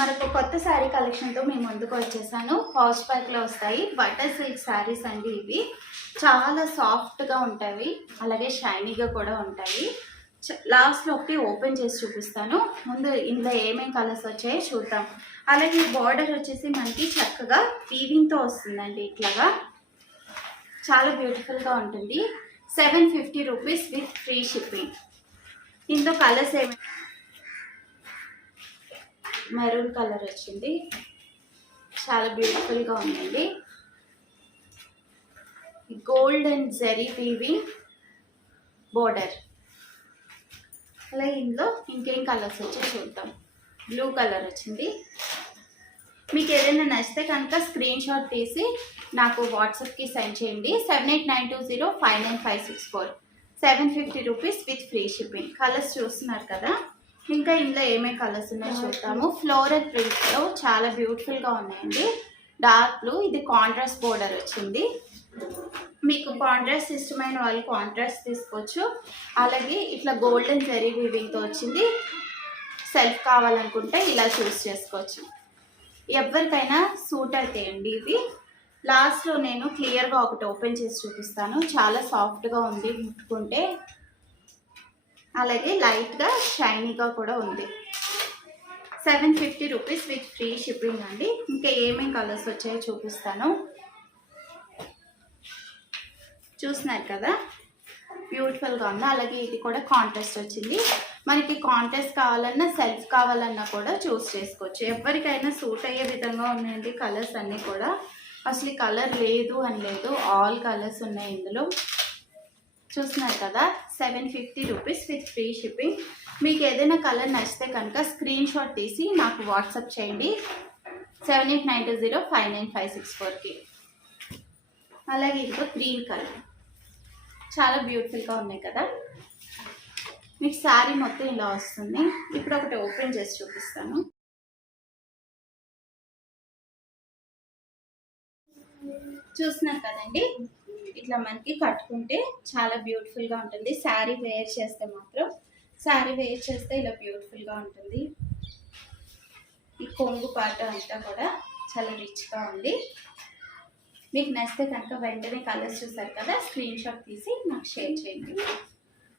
మనకు కొత్త శారీ కలెక్షన్తో మేము ముందుకు వచ్చేసాను. పౌచ్ ప్యాక్లో వస్తాయి. బటర్ సిల్క్ శారీస్ అండి. ఇవి చాలా సాఫ్ట్గా ఉంటాయి, అలాగే షైనీగా కూడా ఉంటాయి. లాస్ట్లో ఒకటి ఓపెన్ చేసి చూపిస్తాను. ముందు ఇందులో ఏమేమి కలర్స్ వచ్చాయో చూద్దాం. అలాగే బార్డర్ వచ్చేసి మనకి చక్కగా వీవింగ్తో వస్తుందండి. ఇట్లాగా చాలా బ్యూటిఫుల్గా ఉంటుంది. 750 రూపీస్ విత్ ఫ్రీ షిప్పింగ్. ఇందులో కలర్స్ ఏమి, మెరూన్ కలర్ వచ్చింది, చాలా బ్యూటిఫుల్గా ఉందండి. Gold and zari weaving border. అలాగే ఇందులో ఇంకేం కలర్స్ వచ్చి చూద్దాం. బ్లూ కలర్ వచ్చింది. మీకు ఏదైనా నచ్చితే కనుక స్క్రీన్ షాట్ తీసి నాకు వాట్సాప్కి సెండ్ చేయండి. 7892059564. 750 rupees with free shipping. Colours చూస్తున్నారు కదా. ఇంకా ఇందులో ఏమేమి కలర్స్ ఉన్నాయో చూద్దాము. ఫ్లోరల్ ప్రింట్లో చాలా బ్యూటిఫుల్గా ఉన్నాయండి. డార్క్ బ్లూ, ఇది కాంట్రాస్ట్ బోర్డర్ వచ్చింది. మీకు కాంట్రాస్ట్ ఇష్టమైన వాళ్ళు కాంట్రాస్ట్ తీసుకోవచ్చు. అలాగే ఇట్లా గోల్డెన్ జరీ వీవింగ్తో వచ్చింది. సెల్ఫ్ కావాలనుకుంటే ఇలా చూస్ చేసుకోవచ్చు. ఎవరికైనా సూట్ అవుతాయండి ఇవి. లాస్ట్లో నేను క్లియర్గా ఒకటి ఓపెన్ చేసి చూపిస్తాను. చాలా సాఫ్ట్గా ఉంది ముట్టుకుంటే, అలాగే లైట్గా షైనీగా కూడా ఉంది. 750 రూపీస్ విత్ ఫ్రీ షిప్పింగ్ అండి. ఇంకా ఏమేమి కలర్స్ వచ్చాయో చూపిస్తాను. చూస్తున్నారు కదా, బ్యూటిఫుల్గా ఉంది. అలాగే ఇది కూడా కాంట్రాస్ట్ వచ్చింది. మనకి కాంట్రాస్ట్ కావాలన్నా సెల్ఫ్ కావాలన్నా కూడా చూస్ చేసుకోవచ్చు. ఎవరికైనా సూట్ అయ్యే విధంగా ఉన్నాయండి కలర్స్ అన్నీ కూడా. అసలు కలర్ లేదు అని లేదు, ఆల్ కలర్స్ ఉన్నాయి ఇందులో. చూస్తున్నారు కదా, 750 రూపీస్ విత్ ఫ్రీ షిప్పింగ్. మీకు ఏదైనా కలర్ నచ్చితే కనుక స్క్రీన్ షాట్ తీసి నాకు వాట్సాప్ చేయండి 7892059564కి. అలాగే ఇదిగో గ్రీన్ కలర్, చాలా బ్యూటిఫుల్గా ఉన్నాయి కదా. మీకు శారీ మొత్తం ఇలా వస్తుంది. ఇప్పుడు ఒకటి ఓపెన్ చేసి చూపిస్తాను. చూస్తున్నారు కదండి, ఇట్లా మనకి కట్టుకుంటే చాలా బ్యూటిఫుల్గా ఉంటుంది. శారీ వేర్ చేస్తే మాత్రం, శారీ వేర్ చేస్తే ఇలా బ్యూటిఫుల్గా ఉంటుంది. ఈ కొంగు పాట అంతా కూడా చాలా రిచ్గా ఉంది. మీకు నచ్చితే కనుక వెంటనే కలర్స్ చూసారు కదా, స్క్రీన్ షాట్ తీసి నాకు షేర్ చేయండి.